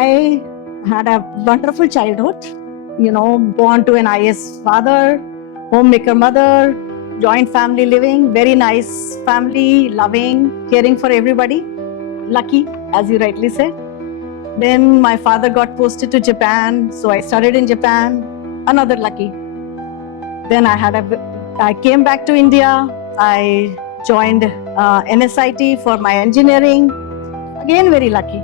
I had a wonderful childhood, born to an IAS father, homemaker mother, joint family living, very nice family, loving, caring for everybody. Lucky, as you rightly said. Then my father got posted to Japan, so I studied in Japan. Another lucky. Then I came back to India. I joined NSIT for my engineering. Again, very lucky.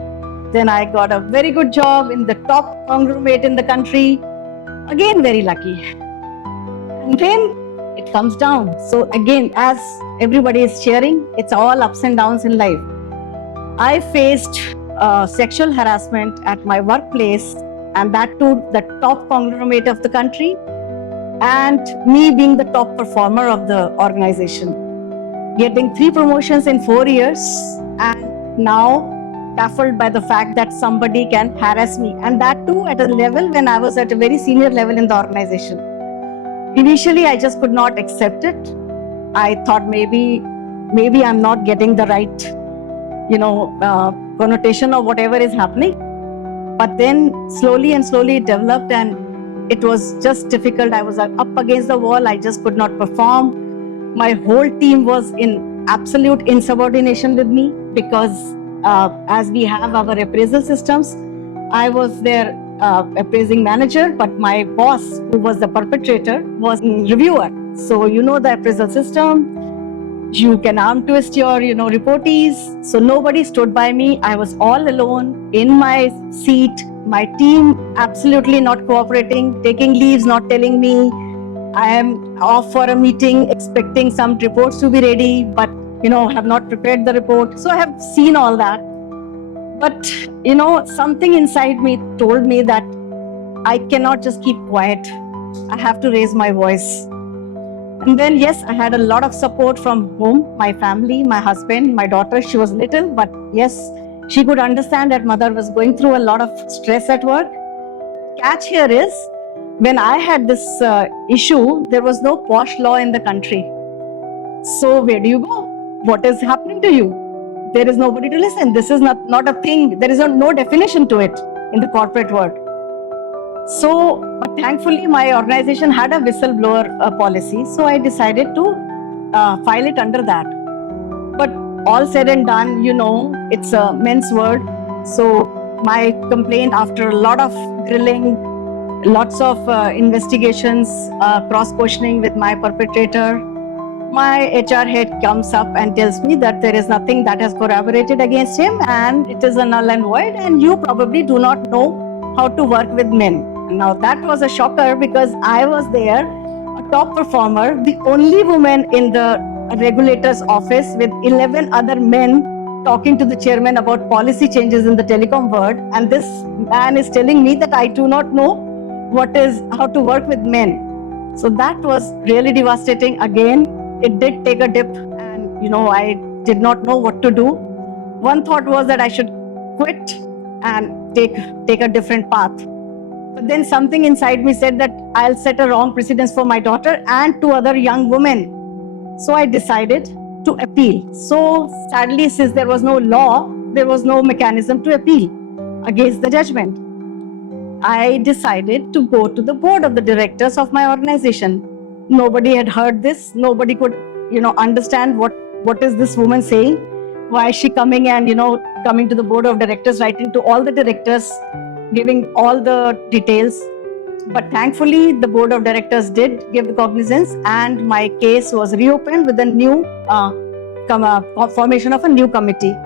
Then I got a very good job in the top conglomerate in the country. Again, very lucky. And then it comes down. So again, as everybody is sharing, it's all ups and downs in life. I faced sexual harassment at my workplace, and that too the top conglomerate of the country, and me being the top performer of the organization. Getting 3 promotions in 4 years, and now baffled by the fact that somebody can harass me, and that too at a level when I was at a very senior level in the organization. Initially, I just could not accept it. I thought maybe I'm not getting the right, connotation of whatever is happening. But then slowly it developed, and it was just difficult. I was up against the wall. I just could not perform. My whole team was in absolute insubordination with me because as we have our appraisal systems, I was their appraising manager, but my boss, who was the perpetrator, was reviewer. So the appraisal system, you can arm twist your reportees. So nobody stood by me. I was all alone in my seat. My team absolutely not cooperating, taking leaves, not telling me. I am off for a meeting, expecting some reports to be ready, but have not prepared the report. So I have seen all that. But something inside me told me that I cannot just keep quiet. I have to raise my voice. And then, yes, I had a lot of support from home, my family, my husband, my daughter. She was little, but yes, she could understand that mother was going through a lot of stress at work. Catch here is, when I had this issue, there was no POSH law in the country. So where do you go? What is happening to you? There is nobody to listen. This is not a thing. There is no definition to it in the corporate world. So, but thankfully, my organization had a whistleblower policy. So I decided to file it under that. But all said and done, it's a men's word. So my complaint, after a lot of grilling, lots of investigations, cross-questioning with my perpetrator, my HR head comes up and tells me that there is nothing that has corroborated against him, and it is a null and void, and you probably do not know how to work with men. Now that was a shocker, because I was there, a top performer, the only woman in the regulator's office, with 11 other men talking to the chairman about policy changes in the telecom world, and this man is telling me that I do not know how to work with men. So that was really devastating. Again, it did take a dip, and I did not know what to do. One thought was that I should quit and take a different path. But then something inside me said that I'll set a wrong precedence for my daughter and 2 other young women. So I decided to appeal. So sadly, since there was no law, there was no mechanism to appeal against the judgment. I decided to go to the board of the directors of my organization. Nobody had heard this. Nobody could, understand what is this woman saying? Why is she coming and, coming to the board of directors, writing to all the directors, giving all the details. But thankfully, the board of directors did give the cognizance, and my case was reopened with a new formation of a new committee.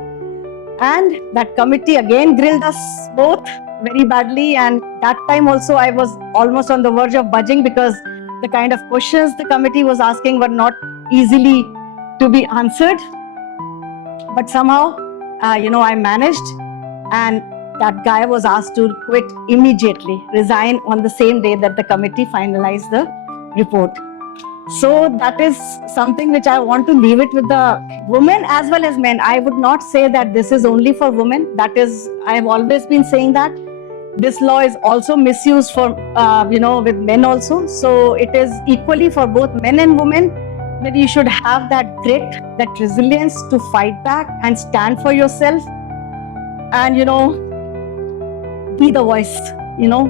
And that committee again grilled us both very badly. And that time also, I was almost on the verge of budging, because the kind of questions the committee was asking were not easily to be answered. But somehow, I managed, and that guy was asked to quit immediately, resign on the same day that the committee finalized the report. So that is something which I want to leave it with the women as well as men. I would not say that this is only for women. That is, I have always been saying that. This law is also misused for, with men also. So it is equally for both men and women, that you should have that grit, that resilience to fight back and stand for yourself. And, be the voice, you know.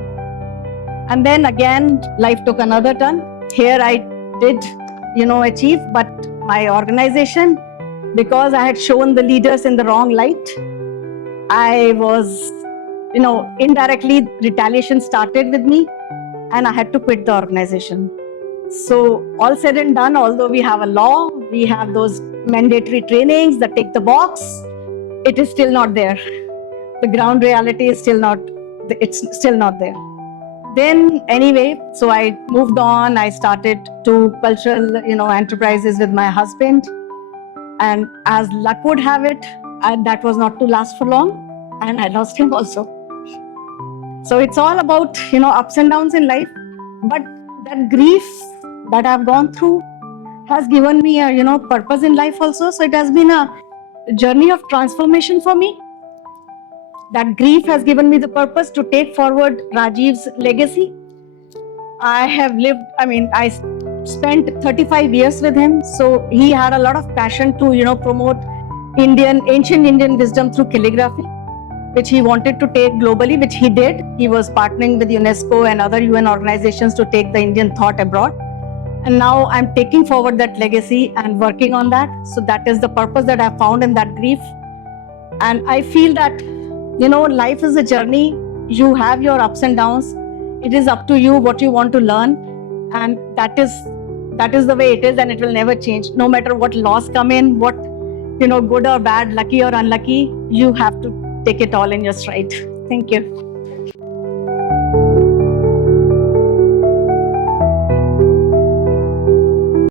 And then again, life took another turn. Here I did, achieve, but my organization, because I had shown the leaders in the wrong light, I was, indirectly retaliation started with me and I had to quit the organization. So all said and done, although we have a law, we have those mandatory trainings that tick the box, it is still not there. The ground reality is still not there. Then anyway, so I moved on. I started two cultural, enterprises with my husband. And as luck would have it, that was not to last for long. And I lost him also. So it's all about, ups and downs in life. But that grief that I've gone through has given me a, purpose in life also. So it has been a journey of transformation for me. That grief has given me the purpose to take forward Rajiv's legacy. I spent 35 years with him. So he had a lot of passion to, promote ancient Indian wisdom through calligraphy, which he wanted to take globally, which he did. He was partnering with UNESCO and other UN organizations to take the Indian thought abroad. And now I'm taking forward that legacy and working on that. So that is the purpose that I found in that grief. And I feel that, life is a journey. You have your ups and downs. It is up to you what you want to learn. And that is the way it is, and it will never change. No matter what laws come in, what, good or bad, lucky or unlucky, you have to take it all in your stride. Thank you.